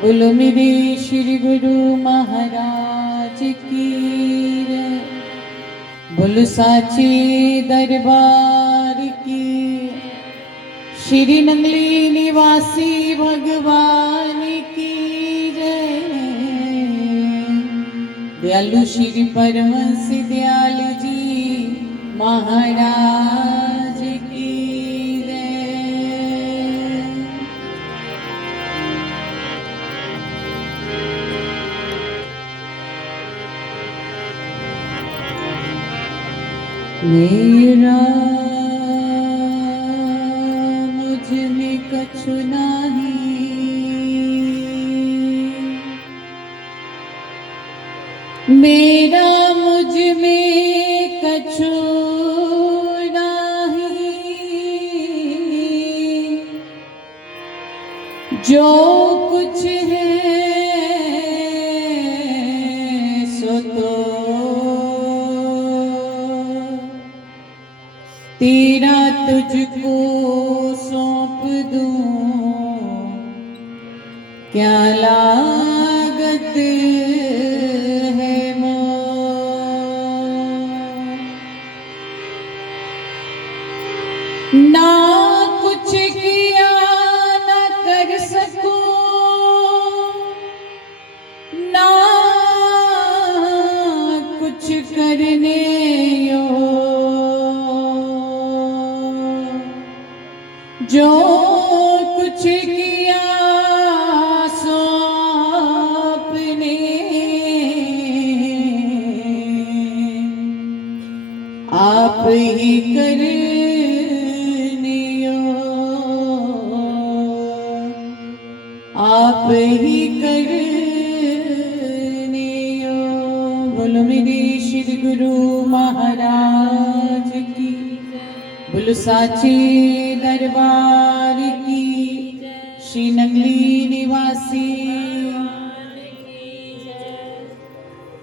बोलो मेरे श्री गुरु महाराज की जय। बोलो साचे दरबार की। श्री नंगली निवासी भगवान की जय। दयालु श्री परमहंस दयालु जी महाराज की जय। मेरा मुझ में कछु नहीं, मेरा मुझ में कछु नहीं, जो कुछ है सो तो तेरा तुझको सौंप दूं, क्या लागत है ना कुछ किया ना कर सकूं, ना कुछ करने जो कुछ किया सो अपने आप ही करने आप ही करने। बोलो मेरे श्री गुरु महाराज की। बोलो साचे दरबार की। श्री नंगली निवासी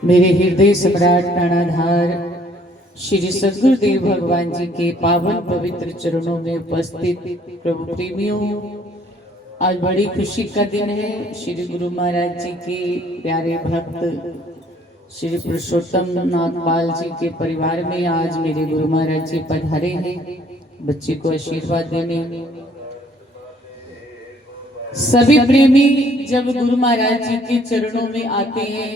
मेरे हृदय सम्राट प्राणाधार श्री सद्गुरुदेव भगवान जी के पावन पवित्र चरणों में उपस्थित प्रभु प्रेमियों, आज बड़ी खुशी का दिन है। श्री गुरु महाराज जी के प्यारे भक्त श्री पुरुषोत्तम नागपाल जी के परिवार में आज मेरे गुरु महाराज जी पधारे हैं बच्चे को आशीर्वाद देने। सभी प्रेमी जब गुरु महाराज जी के चरणों में आते हैं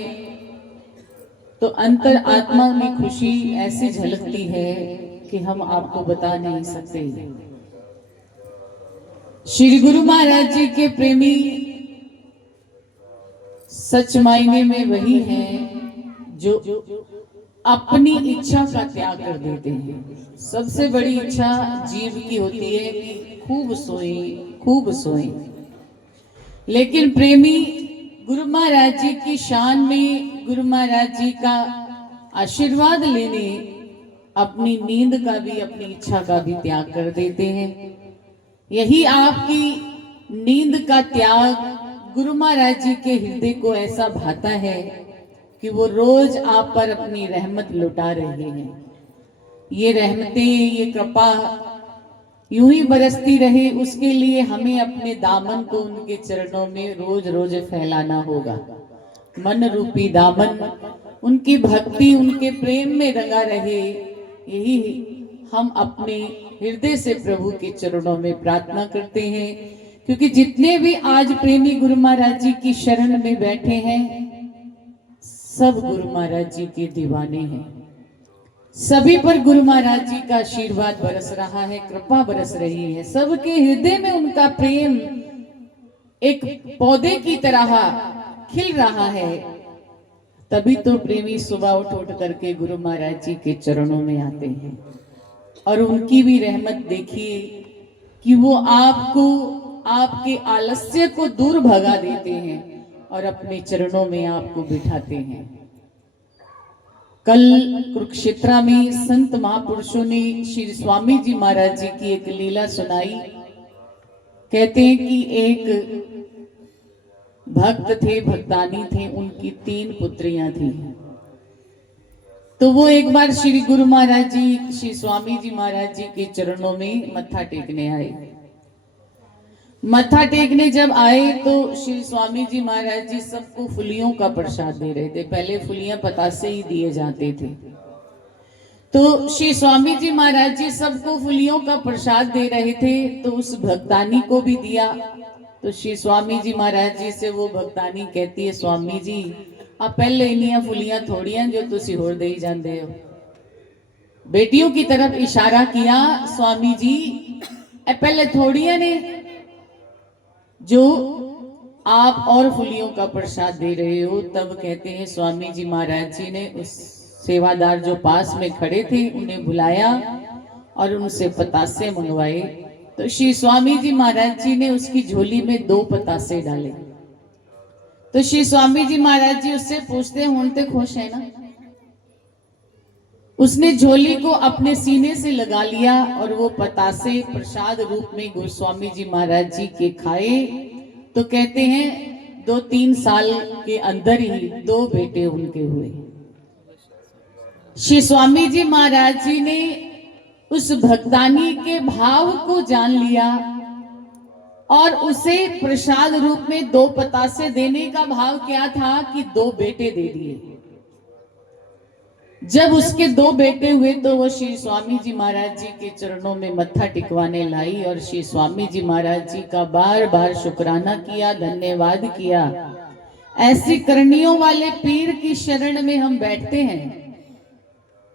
तो अंतर आत्मा में खुशी ऐसी झलकती है कि हम आपको बता नहीं सकते। श्री गुरु महाराज जी के प्रेमी सच मायने में वही हैं जो अपनी इच्छा का त्याग कर देते हैं। सबसे बड़ी इच्छा जीव की होती है कि खूब सोए खूब सोए, लेकिन प्रेमी गुरु महाराज जी की शान में गुरु महाराज जी का आशीर्वाद लेने अपनी नींद का भी अपनी इच्छा का भी त्याग कर देते हैं। यही आपकी नींद का त्याग गुरु महाराज जी के हृदय को ऐसा भाता है कि वो रोज आप पर अपनी रहमत लुटा रहे हैं। ये रहमतें ये कृपा यूं ही बरसती रहे, उसके लिए हमें अपने दामन को उनके चरणों में रोज रोज फैलाना होगा। मन रूपी दामन उनकी भक्ति उनके प्रेम में रंगा रहे, यही हम अपने हृदय से प्रभु के चरणों में प्रार्थना करते हैं। क्योंकि जितने भी आज प्रेमी गुरु महाराज जी की शरण में बैठे हैं सब गुरु महाराज जी के दीवाने हैं। सभी पर गुरु महाराज जी का आशीर्वाद बरस रहा है, कृपा बरस रही है। सबके हृदय में उनका प्रेम एक पौधे की तरह खिल रहा है। तभी तो प्रेमी सुबह उठ उठ करके गुरु महाराज जी के चरणों में आते हैं। और उनकी भी रहमत देखिए कि वो आपको आपके आलस्य को दूर भगा देते हैं और अपने चरणों में आपको बिठाते हैं। कल कुरुक्षेत्र में संत महापुरुषों ने श्री स्वामी जी महाराज जी की एक लीला सुनाई। कहते हैं कि एक भक्त थे, भक्तानी थे, उनकी 3 पुत्रियां थी। तो वो एक बार श्री गुरु महाराज जी श्री स्वामी जी महाराज जी के चरणों में मत्था टेकने आए। मत्था टेकने जब आए तो श्री स्वामी जी महाराज जी सबको फुलियों का प्रसाद दे रहे थे। पहले फुलियां पतासे ही दिए जाते थे। तो श्री स्वामी जी महाराज जी सबको फुलियों का प्रसाद दे रहे थे, तो उस भक्तानी को भी दिया। तो श्री स्वामी जी महाराज जी से वो भक्तानी कहती है, स्वामी जी आप पहले इनिया फुलियां थोड़ियां जो तुसी होर दे जाते हो। बेटियों की तरफ इशारा किया, स्वामी जी पहले थोड़ियां ने जो आप और फुलियों का प्रसाद दे रहे हो। तब कहते हैं स्वामी जी महाराज जी ने उस सेवादार जो पास में खड़े थे उन्हें बुलाया और उनसे पतासे मंगवाए। तो श्री स्वामी जी महाराज जी ने उसकी झोली में 2 पतासे डाले। तो श्री स्वामी जी महाराज जी उससे पूछते हैं, होते खुश है ना? उसने झोली को अपने सीने से लगा लिया और वो पतासे प्रसाद रूप में गोस्वामी जी महाराज जी के खाए। तो कहते हैं 2-3 साल के अंदर ही 2 बेटे उनके हुए। श्री स्वामी जी महाराज जी ने उस भक्तानी के भाव को जान लिया और उसे प्रसाद रूप में 2 पतासे देने का भाव क्या था कि 2 बेटे दे दिए। जब उसके 2 बेटे हुए तो वो श्री स्वामी जी महाराज जी के चरणों में मत्था टिकवाने लाई और श्री स्वामी जी महाराज जी का बार बार शुक्राना किया, धन्यवाद किया। ऐसी करणियों वाले पीर की शरण में हम बैठते हैं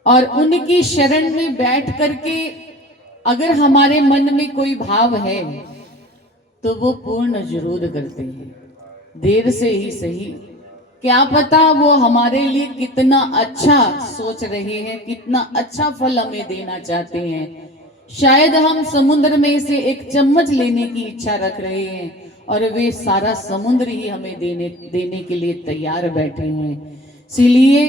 और उनकी शरण में बैठ करके अगर हमारे मन में कोई भाव है तो वो पूर्ण जरूर करते हैं, देर से ही सही। क्या पता वो हमारे लिए कितना अच्छा सोच रहे हैं, कितना अच्छा फल हमें देना चाहते हैं। शायद हम समुद्र में से एक चम्मच लेने की इच्छा रख रहे हैं और वे सारा समुद्र ही हमें देने के लिए तैयार बैठे हैं। इसीलिए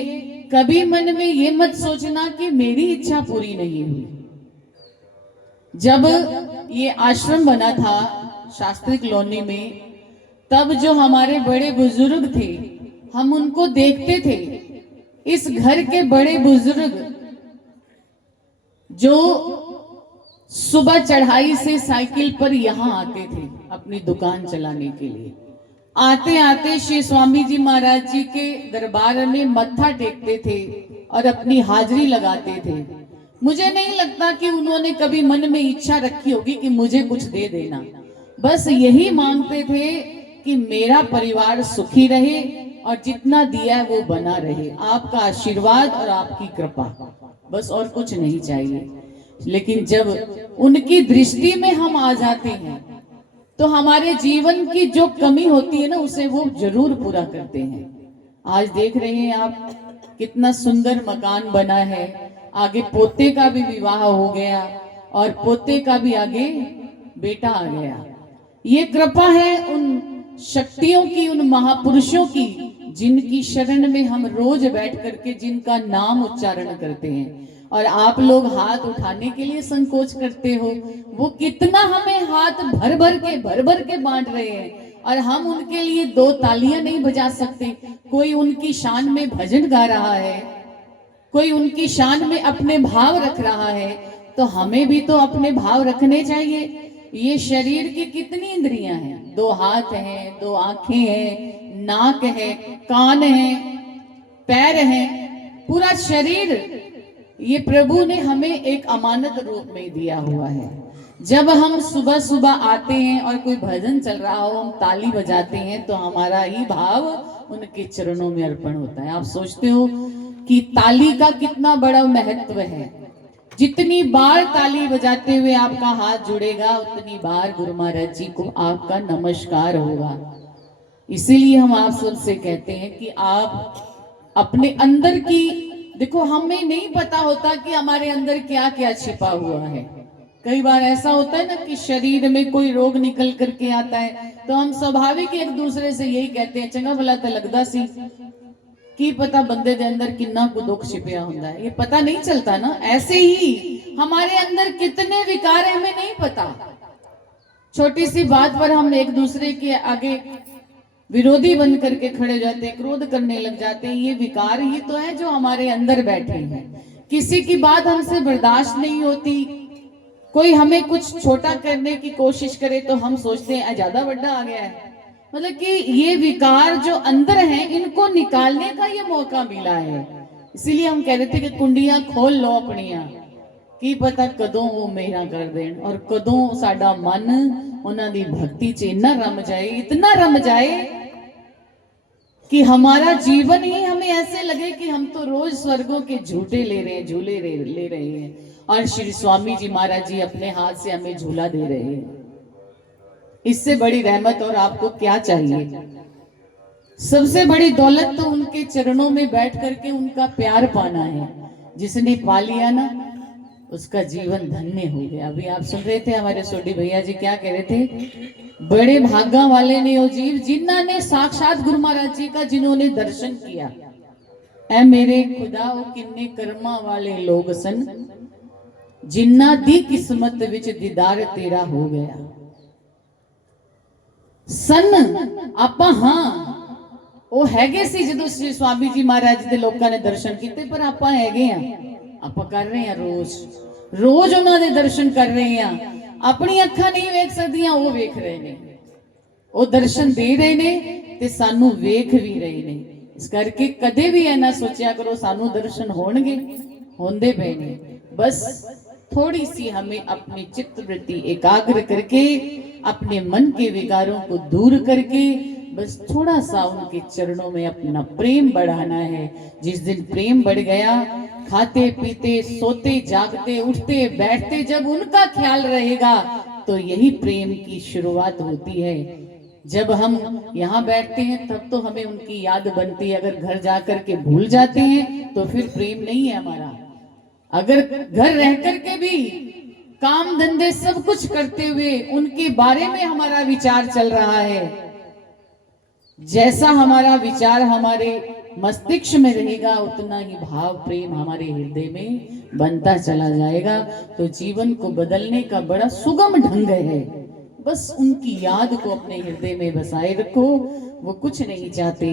कभी मन में ये मत सोचना कि मेरी इच्छा पूरी नहीं हुई। जब ये आश्रम बना था शास्त्री कॉलोनी में, तब जो हमारे बड़े बुजुर्ग थे हम उनको देखते थे। इस घर के बड़े बुजुर्ग जो सुबह चढ़ाई से साइकिल पर यहाँ आते थे अपनी दुकान चलाने के लिए, आते आते श्री स्वामी जी महाराज जी के दरबार में मत्था टेकते थे और अपनी हाजिरी लगाते थे। मुझे नहीं लगता कि उन्होंने कभी मन में इच्छा रखी होगी कि मुझे कुछ दे देना। बस यही मांगते थे कि मेरा परिवार सुखी रहे और जितना दिया है वो बना रहे, आपका आशीर्वाद और आपकी कृपा, बस और कुछ नहीं चाहिए। लेकिन जब उनकी दृष्टि में हम आ जाते हैं तो हमारे जीवन की जो कमी होती है ना उसे वो जरूर पूरा करते हैं। आज देख रहे हैं आप कितना सुंदर मकान बना है, आगे पोते का भी विवाह हो गया और पोते का भी आगे बेटा आ गया। ये कृपा है उन शक्तियों की, उन महापुरुषों की जिनकी शरण में हम रोज बैठ करके जिनका नाम उच्चारण करते हैं। और आप लोग हाथ उठाने के लिए संकोच करते हो, वो कितना हमें हाथ भर भर के बांट रहे हैं और हम उनके लिए 2 तालियां नहीं बजा सकते। कोई उनकी शान में भजन गा रहा है, कोई उनकी शान में अपने भाव रख रहा है, तो हमें भी तो अपने भाव रखने चाहिए। ये शरीर की कितनी इंद्रियां हैं? 2 हाथ हैं, 2 आंखें हैं, नाक है, कान है, पैर हैं, पूरा शरीर ये प्रभु ने हमें एक अमानत रूप में दिया हुआ है। जब हम सुबह सुबह आते हैं और कोई भजन चल रहा हो, हम ताली बजाते हैं तो हमारा ही भाव उनके चरणों में अर्पण होता है। आप सोचते हो कि ताली का कितना बड़ा महत्व है। जितनी बार ताली बजाते हुए आपका हाथ जुड़ेगा उतनी बार गुरु महाराज जी को आपका नमस्कार होगा। इसीलिए हम आप सबसे कहते हैं कि आप अपने अंदर की, देखो हमें नहीं पता होता कि हमारे अंदर क्या क्या छिपा हुआ है। कई बार ऐसा होता है ना कि शरीर में कोई रोग निकल करके आता है तो हम स्वाभाविक एक दूसरे से यही कहते हैं, चंगा भला तो लगदा सी की पता बंदे दे अंदर कितना को दुख छिपया होता है, ये पता नहीं चलता ना। ऐसे ही हमारे अंदर कितने विकार है हमें नहीं पता। छोटी सी बात पर हम एक दूसरे के आगे विरोधी बन करके खड़े हो जाते हैं, क्रोध करने लग जाते हैं। ये विकार ही तो है जो हमारे अंदर बैठे हैं। किसी की बात हमसे बर्दाश्त नहीं होती, कोई हमें कुछ छोटा करने की कोशिश करे तो हम सोचते हैं ज्यादा बड़ा आ गया है। मतलब कि ये विकार जो अंदर हैं इनको निकालने का ये मौका मिला है। इसीलिए हम कह रहे थे कि कुंडियां खोल लो अपनियां, की पता कदों वो मेरा कर देन और कदों साडा मन उन्हां दी भक्ति च इतना रम जाए, इतना रम जाए कि हमारा जीवन ही हमें ऐसे लगे कि हम तो रोज स्वर्गों के झूठे ले रहे हैं, झूले ले रहे हैं, और श्री स्वामी जी महाराज जी अपने हाथ से हमें झूला दे रहे हैं। इससे बड़ी रहमत और आपको क्या चाहिए? सबसे बड़ी दौलत तो उनके चरणों में बैठ करके उनका प्यार पाना है। जिसने पा लिया ना उसका जीवन धन्य हो गया। अभी आप सुन रहे थे हमारे सोडी भैया जी क्या कह रहे थे, बड़े भागा वाले ने ओ जीव जिन्होंने साक्षात गुरु महाराज जी का जिन्होंने दर्शन किया। ऐ मेरे खुदा वो किन्ने कर्मा वाले लोग सन जिन्ना दी किस्मत विच दीदार तेरा हो गया सन। आपा हाँ ਉਹ ਹੈਗੇ ਸੀ ਜਦੋਂ श्री स्वामी जी महाराज ਦੇ ਲੋਕਾਂ ਨੇ ਦਰਸ਼ਨ ਕੀਤੇ, ਪਰ ਆਪਾਂ ਹੈਗੇ ਆ, ਆਪਾਂ ਕਰ ਰਹੇ ਆ ਰੋਜ਼ ਉਹਨਾਂ ਦੇ ਦਰਸ਼ਨ ਕਰ ਰਹੇ ਆ। ਆਪਣੀ ਅੱਖਾਂ ਨਹੀਂ ਵੇਖ ਸਕਦੀਆਂ, ਉਹ ਵੇਖ ਰਹੇ ਨੇ, ਉਹ ਦਰਸ਼ਨ ਦੇ ਰਹੇ ਨੇ ਤੇ ਸਾਨੂੰ ਵੇਖ ਵੀ ਰਹੇ ਨੇ। ਇਸ ਕਰਕੇ ਕਦੇ ਵੀ ਐਨਾ ਸੋਚਿਆ ਕਰੋ ਸਾਨੂੰ ਦਰਸ਼ਨ ਹੋਣਗੇ, ਹੁੰਦੇ ਪਏ ਨੇ। बस थोड़ी सी हमें अपनी चित्त वृत्ति एकाग्र करके अपने मन के विकारों को दूर करके बस थोड़ा सा उनके चरणों में अपना प्रेम बढ़ाना है। जिस दिन प्रेम बढ़ गया, खाते पीते सोते जागते उठते बैठते जब उनका ख्याल रहेगा तो यही प्रेम की शुरुआत होती है। जब हम यहाँ बैठते हैं तब तो हमें उनकी याद बनती है, अगर घर जाकर के भूल जाते हैं तो फिर प्रेम नहीं है हमारा। अगर घर रह करके भी काम धंधे सब कुछ करते हुए उनके बारे में हमारा विचार चल रहा है, जैसा हमारा विचार हमारे मस्तिष्क में रहेगा उतना ही भाव प्रेम हमारे हृदय में बनता चला जाएगा। तो जीवन को बदलने का बड़ा सुगम ढंग है। बस उनकी याद को अपने हृदय में बसाए रखो। वो कुछ नहीं चाहते,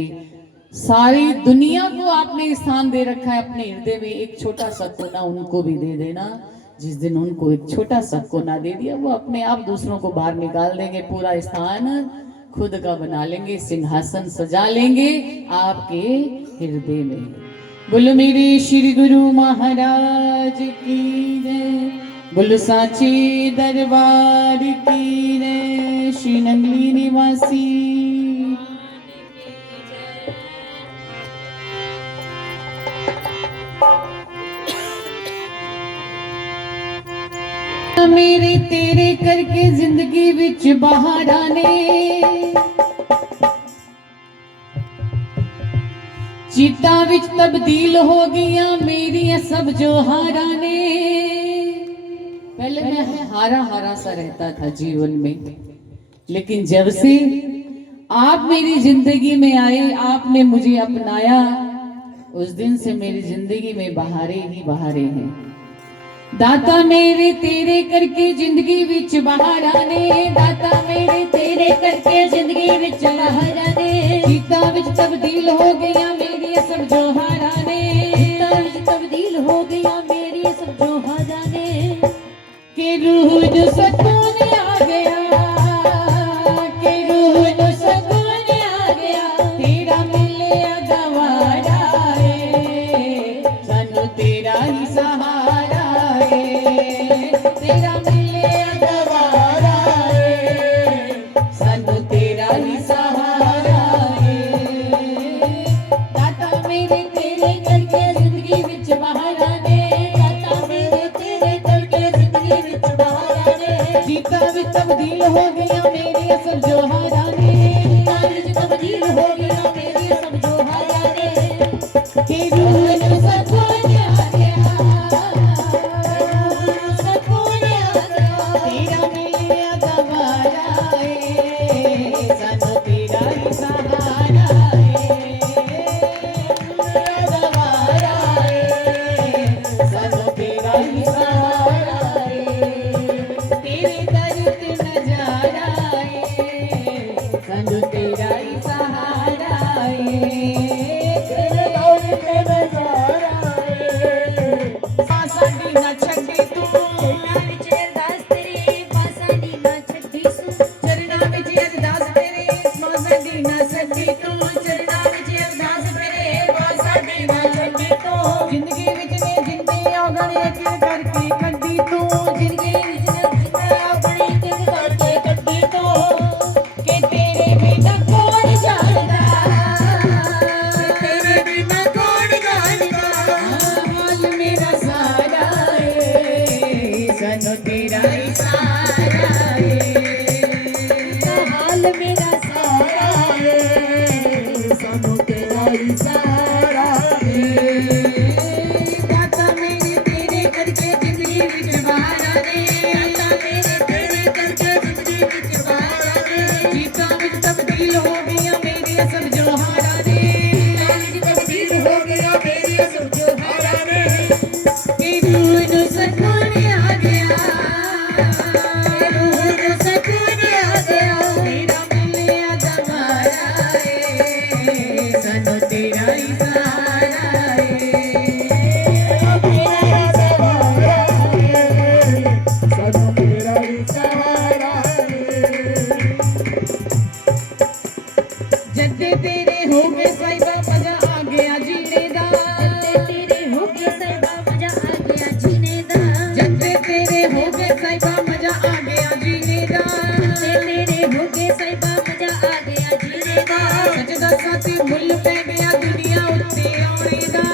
सारी दुनिया को आपने स्थान दे रखा है अपने हृदय में। एक छोटा सा कोना उनको भी दे देना। जिस दिन उनको एक छोटा सा कोना दे दिया वो अपने आप दूसरों को बाहर निकाल देंगे, पूरा स्थान खुद का बना लेंगे, सिंहासन सजा लेंगे आपके हृदय में। बोलो मेरे श्री गुरु महाराज की जय, बोलो साचे दरबार की जय, श्री नंगली निवासी मेरे तेरे करके जिंदगी विच बाहर आने, चिता विच तब्दील हो गया मेरी सब जो हारा ने। पहले मैं हारा हारा सा रहता था जीवन में, लेकिन जब से आप मेरी जिंदगी में आए, आपने मुझे अपनाया, उस दिन से मेरी जिंदगी में बहारे ही बहारे हैं। दाता मेरे तेरे करके जिंदगी विच बाहर आने, दाता मेरे तेरे करके जिंदगी विच बाहर आने, चिता विच तब्दील हो गया मेरी सब जो हाराने, चिता विच तब्दील हो गया मेरी सब जो हाराने, के रूह जो सुकून आ गया, के रूह जो सुकून आ गया, तेरा मिले गवारा है, सानू तेरा ही सहारा, तेरा मिले गवारा है, सानू तेरा ही सहारा है। दाता मेरे तेरे करके जिंदगी विच बाहर आने, दाता मेरे तेरे करके जिंदगी विच बाहर आने, जीता विच तब्दील हो गया मेरी सब जो हाराने, जीता विच तब्दील हो गया मेरी सब जो हाराने, के रूह जो सुकून आ गया, तेरा सहारा है, सानू तेरा ही सहारा है। दाता मेरे तेरे करके जिंदगी विच बहारा दे, दाता मेरे तेरे करके जिंदगी विच बहारा दे, जीता विच तब्दील हो गया मेरी सब जो हारा दे, तब्दील हो गया मेरी सब जो हारा ने। कि रूह नू सकून आ गया, रूह नू सकून आ गया, तेरा मिलिया दमारा है, सानू तेरा ही सहारा है। तेरा सहारा है, सानू तेरा ही सहारा है। जद्दे तेरे हो गए साहिबा मजा आ गया जीने दा, तेरे हो गए साहिबा मजा आ गया जीने दा, जद्दे तेरे हो गए साहिबा मजा आ गया जीने दा, तेरे हो गए साहिबा मजा आ गया जीने दा। सच दा साथी मुੱਲ पै गया दुनिया उत्ते आने दा,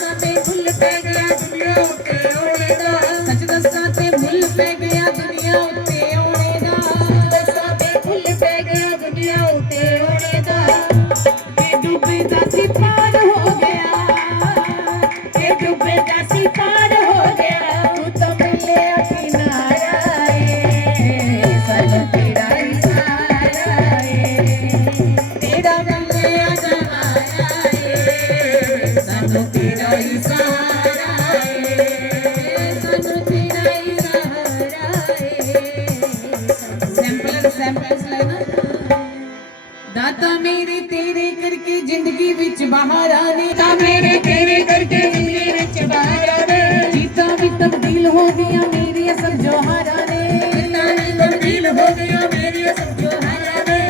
साथे फुੱਲ पै गया दुनिया उत्ते आने दा, सच दा साथी मुੱਲ पै गया दुनिया उत्ते आने दा, साथे फुੱਲ पै गया दुनिया उत्ते आने दा। के डूबे दा सी पार हो गया, के डूबे दा सी पार हो गया, तू तो मिलिया किनारा है, सानू तेरा ही सहारा है, तेरा मिलिया जमाना है, सानू तेरा ही सहारा है, सानू तेरा ही सहारा है। सैंपल्स लेना। दाता मेरे तेरे करके जिंदगी विच बहारा ने, ता मेरे तेरे करके जिंदगी विच बहारा ने, जीता भी तब्दील हो गया मेरी सब जो हारा ने, तब्दील हो गया मेरी सब जो हारा ने।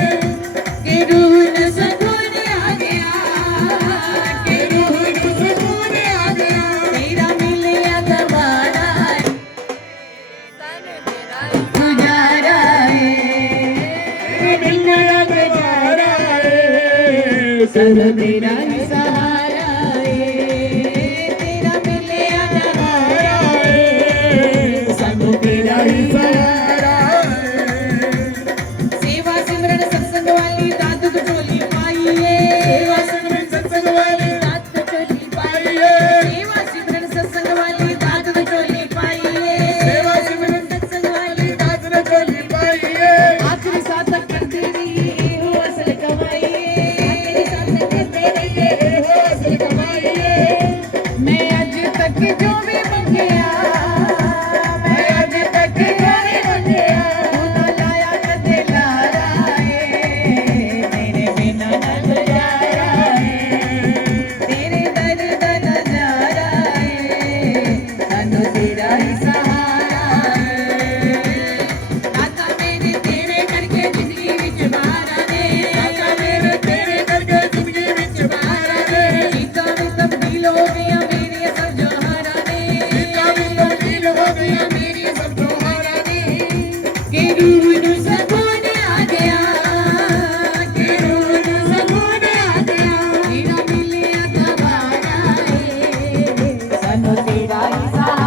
के रूह नू सकून आ गया, के रूह नू सुकून आ गया, तेरा मिलिया दमारा है, गुजारा है, मिलना गुजारा है, सानू तेरा ही सहारा है, तेरा मिलिया सहारा दमारा है, है, सानू तेरा ही सहारा है। सेवा सिमरन सत्संग वाली दात झोली पाइए, सेवा सिमरन सत्संग वाली दात झोली पाइए, सेवा सिमरन सत्संग वाली दात झोली पाइए, सेवा सिमरन सत्संग वाली दात न चोली पाइए, आखिरी साथ तक करते रहिए हो असल कमाइए, आखिरी साथ तक करते रहिए हो असल कमाइए। मैं अज तक जो भी मंगिया, मैं अज तक जो भी मंगिया, तू ना लाया कदे लारा है, तेरे बिना न गुजारा है, तेरे दर दा नजारा है, सानू तेरा ही सहारा है। दाता मेरे तेरे करके जिंदगी विच बहारा ने, दाता मेरे तेरे करके जिंदगी विच बहारा ने, जीता भी तब्दील हो गया मेरी सब जो हारा ने, जीता भी तब्दील हो गया मेरी सब जो हारा ने। के रूह नू सकून आ गया, के रूह नू सुकून आ गया, तेरा मिलिया दबारा है, सानू तेरा ही सहारा